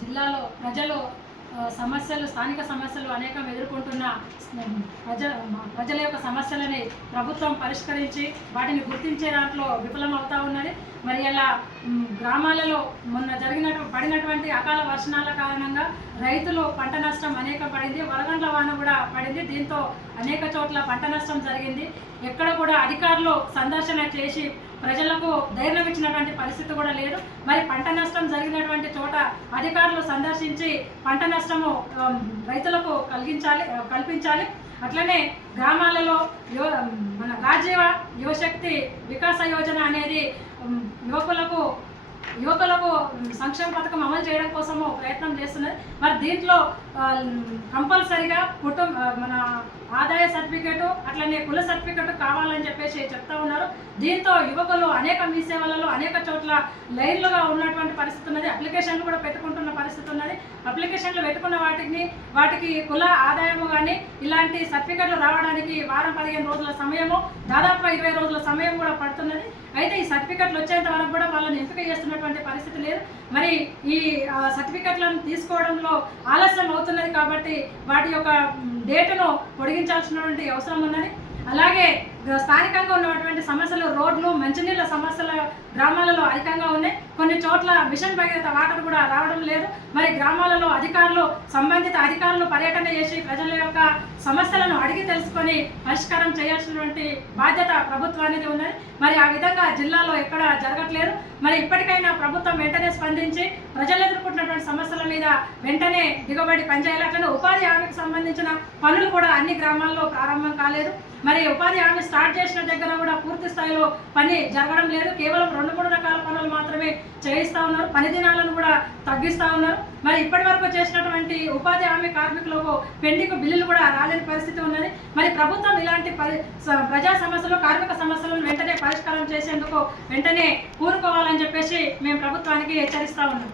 జిల్లాలో ప్రజలు సమస్యలు స్థానిక సమస్యలు అనేకం ఎదుర్కొంటున్న ప్రజ ప్రజల యొక్క సమస్యలని ప్రభుత్వం పరిష్కరించి వాటిని గుర్తించే దాంట్లో విఫలం అవుతా ఉన్నది. మరి ఇలా గ్రామాలలో మొన్న జరిగినటు పడినటువంటి అకాల వర్షాల కారణంగా రైతులు పంట నష్టం అనేక పడింది. వరగండ్ల వాన కూడా పడింది. దీంతో అనేక చోట్ల పంట నష్టం జరిగింది. ఎక్కడ కూడా అధికారులు సందర్శన చేసి ప్రజలకు ధైర్యం ఇచ్చినటువంటి పరిస్థితి కూడా లేదు. మరి పంట నష్టం జరిగినటువంటి చోట అధికారులు సందర్శించి పంట నష్టము రైతులకు కలిగించాలి కల్పించాలి. అట్లనే గ్రామాలలో యువశక్తి వికాస యోజన అనేది యువకులకు యువకులకు సంక్షేమ పథకం అమలు చేయడం కోసము ప్రయత్నం చేస్తున్నది. మరి దీంట్లో కంపల్సరిగా కుటుంబ మన ఆదాయ సర్టిఫికేట్ అట్లనే కుల సర్టిఫికేట్ కావాలని చెప్పేసి చెప్తా ఉన్నారు. దీంతో యువకులు అనేక మీ సేవలలో అనేక చోట్ల లైన్లుగా ఉన్నటువంటి పరిస్థితి ఉన్నది. అప్లికేషన్లు కూడా పెట్టుకుంటున్న పరిస్థితి ఉన్నది. అప్లికేషన్లు పెట్టుకున్న వాటిని వాటికి కుల ఆదాయము కానీ ఇలాంటి సర్టిఫికెట్లు రావడానికి వారం పదిహేను రోజుల సమయము దాదాపు ఇరవై రోజుల సమయం కూడా పడుతున్నది. అయితే ఈ సర్టిఫికెట్లు వచ్చేంత వరకు కూడా వాళ్ళని ఎంపిక చేస్తున్నారు చేస్తున్నటువంటి పరిస్థితి లేదు. మరి ఈ సర్టిఫికెట్లను తీసుకోవడంలో ఆలస్యం అవుతున్నది కాబట్టి వాటి యొక్క డేటను పొడిగించాల్సినటువంటి అవసరం ఉన్నది. అలాగే స్థానికంగా ఉన్నటువంటి సమస్యలు రోడ్లు మంచినీళ్ళ సమస్యలు గ్రామాలలో అధికంగా ఉన్నాయి. కొన్ని చోట్ల మిషన్ భగీరథ వాటర్ కూడా రావడం లేదు. మరి గ్రామాలలో అధికారులు సంబంధిత అధికారులు పర్యటన చేసి ప్రజల యొక్క సమస్యలను అడిగి తెలుసుకొని పరిష్కారం చేయాల్సినటువంటి బాధ్యత ప్రభుత్వానికి ఉన్నది. మరి ఆ విధంగా జిల్లాలో ఎక్కడ జరగట్లేదు. మరి ఇప్పటికైనా ప్రభుత్వం వెంటనే స్పందించి ప్రజలు ఎదుర్కొంటున్నటువంటి సమస్య మీద వెంటనే దిగబడి పనిచేయాలి. అట్లనే ఉపాధి హామీకి సంబంధించిన పనులు కూడా అన్ని గ్రామాల్లో ప్రారంభం కాలేదు. మరి ఉపాధి హామీ స్టార్ట్ చేసిన దగ్గర కూడా పూర్తి స్థాయిలో పని జరగడం లేదు. కేవలం రెండు మూడు రకాల పనులు మాత్రమే చేయిస్తూ ఉన్నారు. పని దినాలను కూడా తగ్గిస్తూ ఉన్నారు. మరి ఇప్పటి వరకు చేసినటువంటి ఉపాధి హామీ కార్మికులకు పెండింగ్ బిల్లులు కూడా రాలేని పరిస్థితి ఉన్నది. మరి ప్రభుత్వం ఇలాంటి పరి ప్రజా సమస్యలు కార్మిక సమస్యలను వెంటనే పరిష్కారం చేసేందుకు వెంటనే కూరుకోవాలని చెప్పేసి మేము ప్రభుత్వానికి హెచ్చరిస్తా ఉన్నాం.